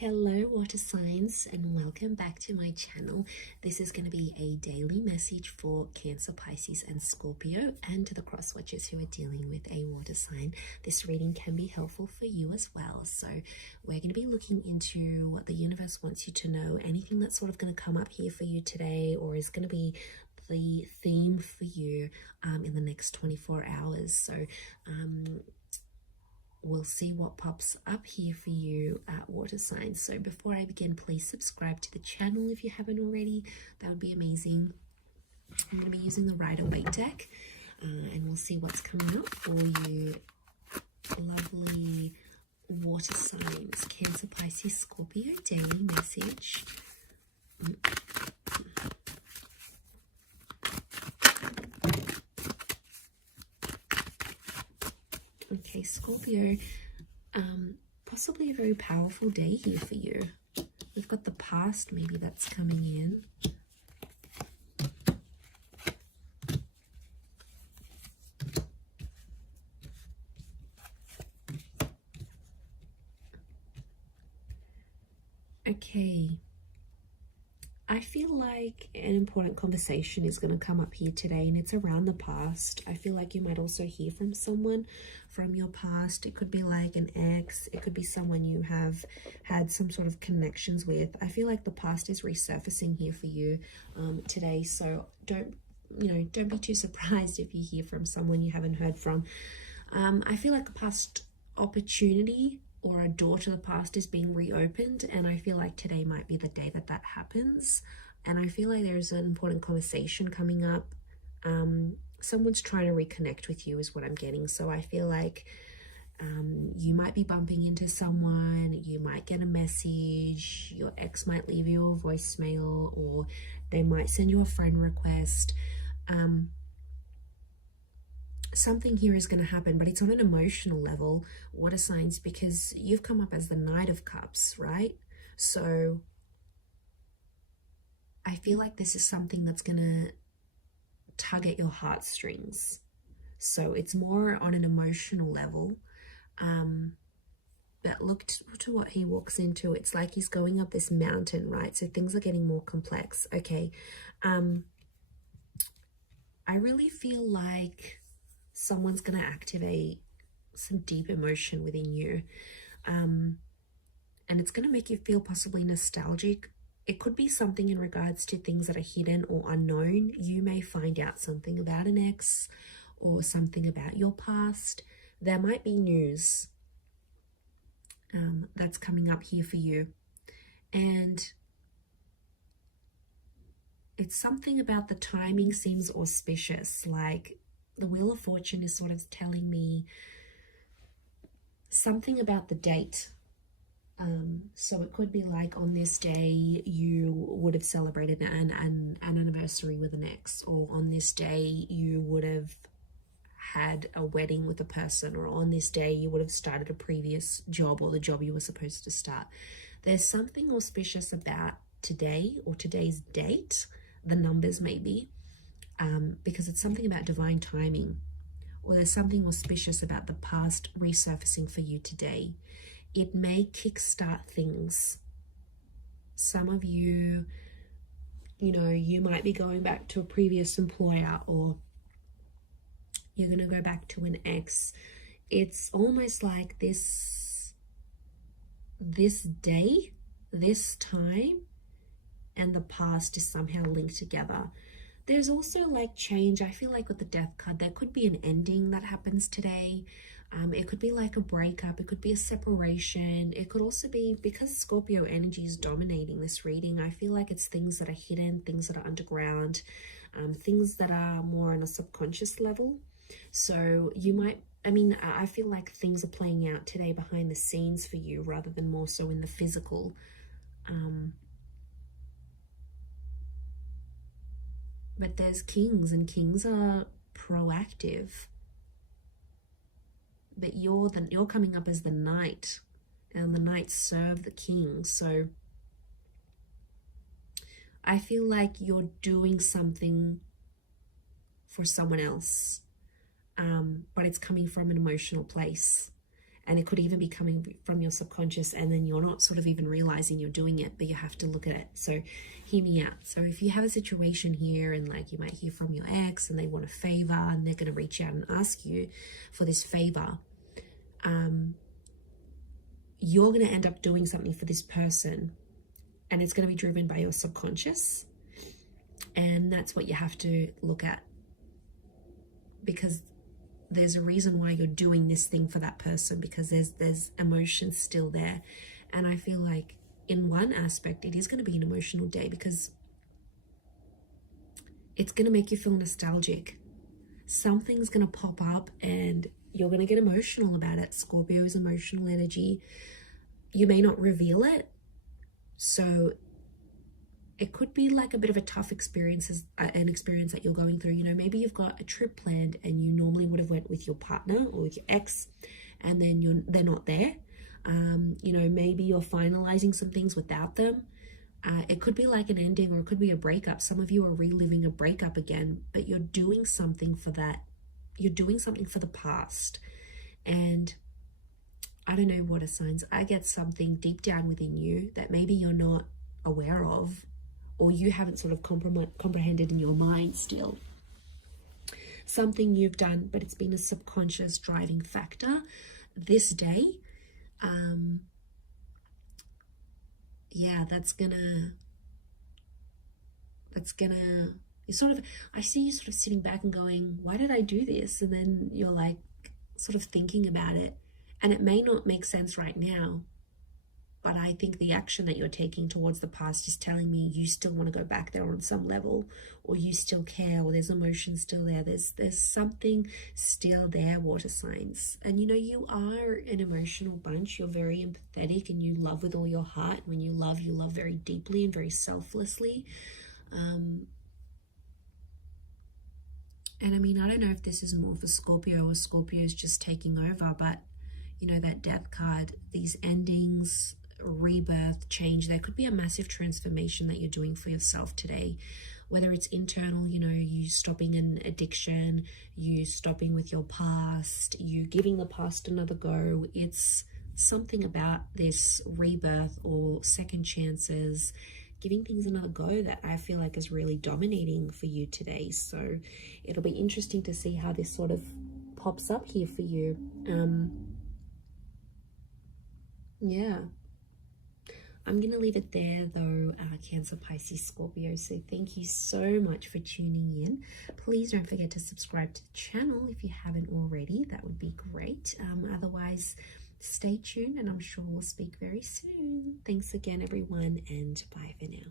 Hello water signs, and welcome back to my channel. This is going to be a daily message for Cancer, Pisces and Scorpio, and to the cross watchers who are dealing with a water sign. This reading can be helpful for you as well. So we're going to be looking into what the universe wants you to know, anything that's sort of going to come up here for you today, or is going to be the theme for you in the next 24 hours. So we'll see what pops up here for you at water signs. So before I begin, please subscribe to the channel if you haven't already. That would be amazing. I'm going to be using the Rider-Waite deck, and we'll see what's coming up for you. Lovely water signs, Cancer, Pisces, Scorpio, daily message. Okay, Scorpio, possibly a very powerful day here for you. We've got the past maybe that's coming in. Okay. I feel like an important conversation is going to come up here today, and it's around the past. I feel like you might also hear from someone from your past. It could be like an ex. It could be someone you have had some sort of connections with. I feel like the past is resurfacing here for you today. So don't be too surprised if you hear from someone you haven't heard from. I feel like a past opportunity or a door to the past is being reopened, and I feel like today might be the day that that happens. And I feel like there's an important conversation coming up. Someone's trying to reconnect with you is what I'm getting. So I feel like you might be bumping into someone, you might get a message, your ex might leave you a voicemail, or they might send you a friend request. Something here is going to happen, but it's on an emotional level, water signs, because you've come up as the Knight of Cups, right? So I feel like this is something that's going to tug at your heartstrings. So it's more on an emotional level. But look to what he walks into. It's like he's going up this mountain, right? So things are getting more complex. Okay. I really feel like someone's going to activate some deep emotion within you. And it's going to make you feel possibly nostalgic. It could be something in regards to things that are hidden or unknown. You may find out something about an ex or something about your past. There might be news that's coming up here for you. And it's something about the timing seems auspicious, like the Wheel of Fortune is sort of telling me something about the date. So it could be like on this day you would have celebrated an anniversary with an ex, or on this day you would have had a wedding with a person, or on this day you would have started a previous job or the job you were supposed to start. There's something auspicious about today or today's date, the numbers maybe. Because it's something about divine timing, or there's something auspicious about the past resurfacing for you today. It may kickstart things. Some of you, you might be going back to a previous employer, or you're going to go back to an ex. It's almost like this day, this time, and the past is somehow linked together. There's also like change. I feel like with the Death card, there could be an ending that happens today. It could be like a breakup. It could be a separation. It could also be, because Scorpio energy is dominating this reading, I feel like it's things that are hidden, things that are underground, things that are more on a subconscious level. So you might, I feel like things are playing out today behind the scenes for you rather than more so in the physical. But there's kings, and kings are proactive. But you're coming up as the knight, and the knights serve the king. So I feel like you're doing something for someone else, but it's coming from an emotional place. And it could even be coming from your subconscious, and then you're not sort of even realizing you're doing it, but you have to look at it. So hear me out. So if you have a situation here, and like you might hear from your ex and they want a favor and they're going to reach out and ask you for this favor, you're going to end up doing something for this person, and it's going to be driven by your subconscious. And that's what you have to look at, because there's a reason why you're doing this thing for that person, because there's emotions still there. And I feel like in one aspect it is going to be an emotional day, because it's going to make you feel nostalgic. Something's going to pop up and you're going to get emotional about it. Scorpio is emotional energy. You may not reveal it, so it could be like a bit of a tough experience, an experience that you're going through. You know, maybe you've got a trip planned and you normally would have went with your partner or with your ex, and then they're not there. You know, maybe you're finalizing some things without them. It could be like an ending, or it could be a breakup. Some of you are reliving a breakup again, but you're doing something for that. You're doing something for the past. And I don't know, water signs, I get something deep down within you that maybe you're not aware of, or you haven't sort of comprehended in your mind still. Something you've done, but it's been a subconscious driving factor this day. Yeah, that's gonna, you sort of, I see you sort of sitting back and going, why did I do this? And then you're like sort of thinking about it, and it may not make sense right now, but I think the action that you're taking towards the past is telling me you still want to go back there on some level, or you still care, or there's emotion still there. There's something still there, water signs. And you know, you are an emotional bunch. You're very empathetic and you love with all your heart. When you love very deeply and very selflessly. And I mean, I don't know if this is more for Scorpio or Scorpio is just taking over, but you know, that death card, these endings, rebirth, change, there could be a massive transformation that you're doing for yourself today, whether it's internal, you know, you stopping an addiction, you stopping with your past, you giving the past another go. It's something about this rebirth or second chances, giving things another go, that I feel like is really dominating for you today. So it'll be interesting to see how this sort of pops up here for you. Yeah, I'm going to leave it there though, Cancer, Pisces, Scorpio. So thank you so much for tuning in. Please don't forget to subscribe to the channel if you haven't already. That would be great. Otherwise, stay tuned and I'm sure we'll speak very soon. Thanks again, everyone, and bye for now.